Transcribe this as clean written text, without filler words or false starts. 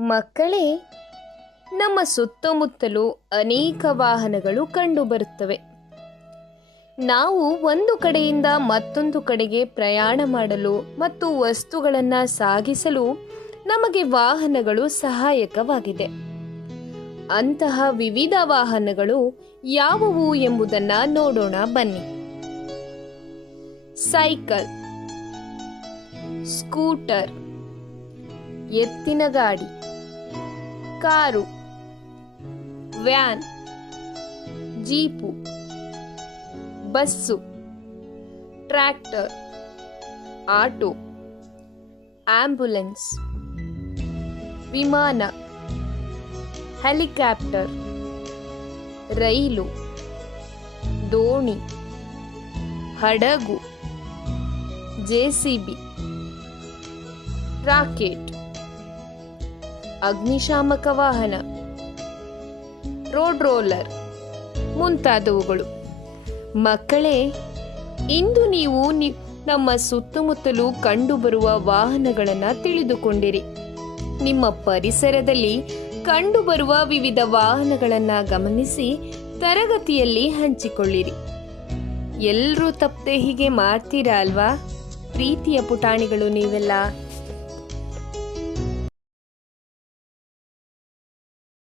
ಮಕ್ಕಳೇ, ನಮ್ಮ ಸುತ್ತಮುತ್ತಲೂ ಅನೇಕ ವಾಹನಗಳು ಕಂಡುಬರುತ್ತವೆ. ನಾವು ಒಂದು ಕಡೆಯಿಂದ ಮತ್ತೊಂದು ಕಡೆಗೆ ಪ್ರಯಾಣ ಮಾಡಲು ಮತ್ತು ವಸ್ತುಗಳನ್ನು ಸಾಗಿಸಲು ನಮಗೆ ವಾಹನಗಳು ಸಹಾಯಕವಾಗಿದೆ. ಅಂತಹ ವಿವಿಧ ವಾಹನಗಳು ಯಾವುವು ಎಂಬುದನ್ನು ನೋಡೋಣ ಬನ್ನಿ. ಸೈಕಲ್, ಸ್ಕೂಟರ್, ಎತ್ತಿನ ಗಾಡಿ, car, van, jeep, bus, tractor, auto, ambulance, ವಿಮಾನ, ಹೆಲಿಕಾಪ್ಟರ್, ರೈಲು, ದೋಣಿ, ಹಡಗು, ಜೆಸಿಬಿ, ರಾಕೆಟ್, ಅಗ್ನಿಶಾಮಕ ವಾಹನ, ರೋಡ್ ರೋಲರ್ ಮುಂತಾದವುಗಳು. ಮಕ್ಕಳೇ, ಇಂದು ನೀವು ನಮ್ಮ ಸುತ್ತಮುತ್ತಲೂ ಕಂಡುಬರುವ ವಾಹನಗಳನ್ನು ತಿಳಿದುಕೊಂಡಿರಿ. ನಿಮ್ಮ ಪರಿಸರದಲ್ಲಿ ಕಂಡುಬರುವ ವಿವಿಧ ವಾಹನಗಳನ್ನು ಗಮನಿಸಿ ತರಗತಿಯಲ್ಲಿ ಹಂಚಿಕೊಳ್ಳಿರಿ. ಎಲ್ಲರೂ ತಪ್ಪದೆ ಹೀಗೆ ಮಾಡ್ತೀರಾ ಅಲ್ವಾ? ಪ್ರೀತಿಯ ಪುಟಾಣಿಗಳು ನೀವೆಲ್ಲ.